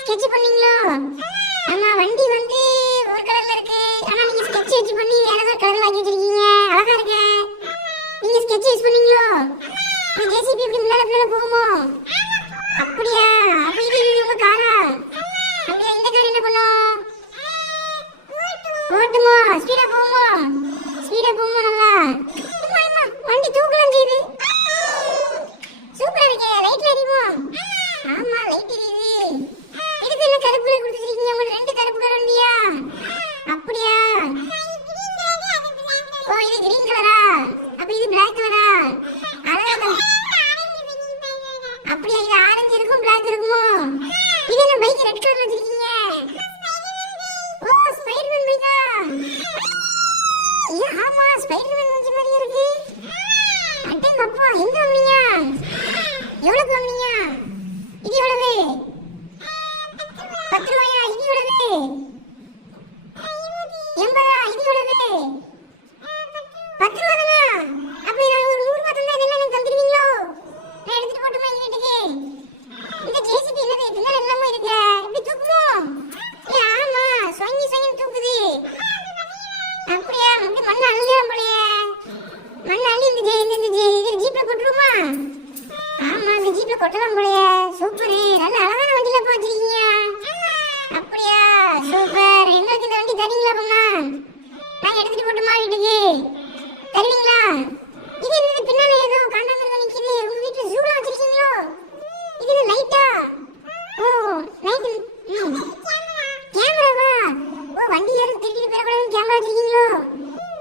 Sketch பண்ணீங்களோ? ஆமா, வண்டி வந்து ஒரு கலர்ல இருக்கு. ஆனா நீங்க ஸ்கெட்ச் வச்சு பண்ணி வேற ஏதோ கலர்ல ஆக்கி வச்சிருக்கீங்க. அழகா இருக்கு. நீங்க ஸ்கெட்ச் யூஸ் பண்ணீங்களோ? ஜேசிபி இப்படி முன்னால போகுமோ? அப்படியா? அப்ப இது உங்க காரா? அப்படியே இந்த கார் என்ன பண்ணும்? ஓட்டுமோ? ஸ்பீடா போகுமோ? ஸ்பீடா போகுமோ? நல்லா வண்டி தூக்கலாம் செய்யுது. சூப்பரா இருக்கே. லைட்ல எரியுமோ? ஆமா, லைட் எரியுது. இதுக்கு என்ன கருப்பு கலர் கொடுத்துருக்கீங்க? உங்களுக்கு ரெண்டு கருப்பு கலர் வண்டியா? அப்படியா? ஓ, இது கிரீன் கலரா? அப்ப இது பிளாக் கலரா? அழகா. அப்படியா? இது ஆரஞ்சு இருக்கும், பிளாக் இருக்குமோ? இது என்ன பைக் ரெட் கலர்ல வச்சிருக்கீங்க? ஓ, ஸ்பைடர்மேன் பைக்கா? ஆமா, ஸ்பைடர்மேன் வச்ச மாதிரி இருக்கு. அட்டேங்க அப்பா, எங்க வாங்குனீங்க? எவ்வளவு வாங்குனீங்க? இது எவ்வளவு? 10 ரூபாயா? இது எவ்வளவு? 80. இது எவ்வளவு? 10 ரூபா தானா? அப்ப நான் ஒரு 100 ரூபா தந்தா இதெல்லாம் எனக்கு தந்துருவீங்களோ? நான் எடுத்துட்டு போட்டுமா எங்க வீட்டுக்கு? இந்த ஜேசிபி என்னது? பின்னால எல்லாமே இருக்கு. இப்படி தூக்குமோ? ஆமா, சொங்கி சொங்கி தூக்குது. அப்படியா? அப்படி மண்ணு அள்ளிடும் போலயே. மண்ணு அள்ளி இந்த ஜீப்ல கொட்டுருமா? ஆமா, இந்த ஜீப்ல கொட்டலாம் போலயே. சூப்பர். நல்ல அழகான வண்டியில போச்சிருக்கீங்க. அப்படியா? சூப்பர். எங்களுக்கு இந்த வண்டி தரீங்களா? பொண்ணா, நான் எடுத்துட்டு போட்டுமா வீட்டுக்கு? தருவீங்களா? இது என்னது? பின்னால ஏதோ காண்டாமிருகம் நிக்குது. உங்க வீட்டுல ஜூலாம் வச்சிருக்கீங்களோ? இது என்ன லைட்டா? ஓ, லைட். கேமராவா? ஓ, வண்டி யாரும் திருடிட்டு போயிடக்கூடாதுன்னு கேமரா வச்சிருக்கீங்களோ?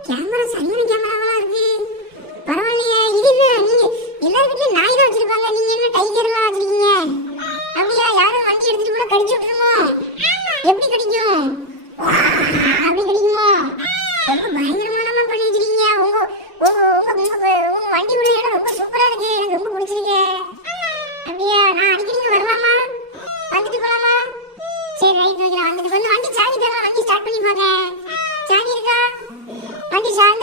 கேமரா சரியான கேமராவா இருக்கு. பரவாயில்லையே. இது என்ன? நீங்க எல்லார் வீட்லயும் நாய் தான் வச்சிருப்பாங்க. நீங்க என்ன டைகர்லாம் வச்சிருக்கீங்க? அப்படியா? யாரும் வண்டி எடுத்துட்டு கூட கடிச்சு விட்டுருமோ? எப்படி கடிக்கும்? அப்படி கடிக்குமோ? ரொம்ப பயங்கரமானமா பண்ணி வச்சிருக்கீங்க. உங்க வண்டி உள்ள இடம் ரொம்ப சூப்பரா இருக்கு. எனக்கு ரொம்ப பிடிச்சிருக்கு. அப்படியா? நான் அடிக்கடி வரலாமா? வந்துட்டு போலாமா? சரி, ரைட். வைக்கிறேன். வந்துட்டு வந்து வண்டி சாவி தரலாம். வண்டி ஸ்டார்ட் பண்ணி பாக்கேன். சாவி இருக்கா? வண்டி ஸ்டார்ட்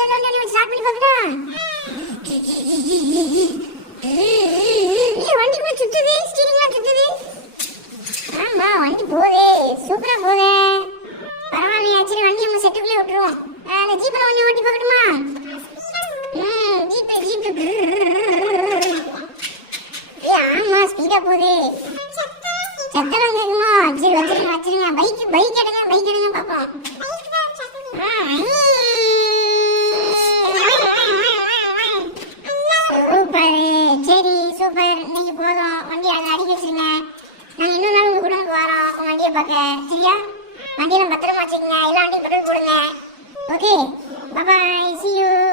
பண்ணி பாக்கணும். வண்டி கூட சுத்துது. ஸ்டீரிங்லாம் சுத்துது. ஆமா, வண்டி போதே. சூப்பரா போதே. பரவாயில்லையா? சரி, வண்டி நம்ம செட்டுக்குள்ளே விட்டுருவோம். அந்த ஜீப்ல கொஞ்சம் ஓட்டி பார்க்கட்டுமா? ஜீப். ஆமா, ஸ்பீடா போதே. சத்தம் கேட்குமா? சரி, வச்சிருங்க. பைக் எடுங்க பாப்போம். சூப்பர். சரி, சூப்பர். இன்னைக்கு போதும். வண்டி அடிக்க வச்சிருங்க. நாங்கள் இன்னொரு நாள் உங்க கூட வரோம் உங்க வண்டியை பார்க்க. சரியா? வண்டியெல்லாம் பத்திரமா வச்சுக்கோங்க. எல்லா வண்டியும் பெட்ரோல் போடுங்க. Okay, bye. See you.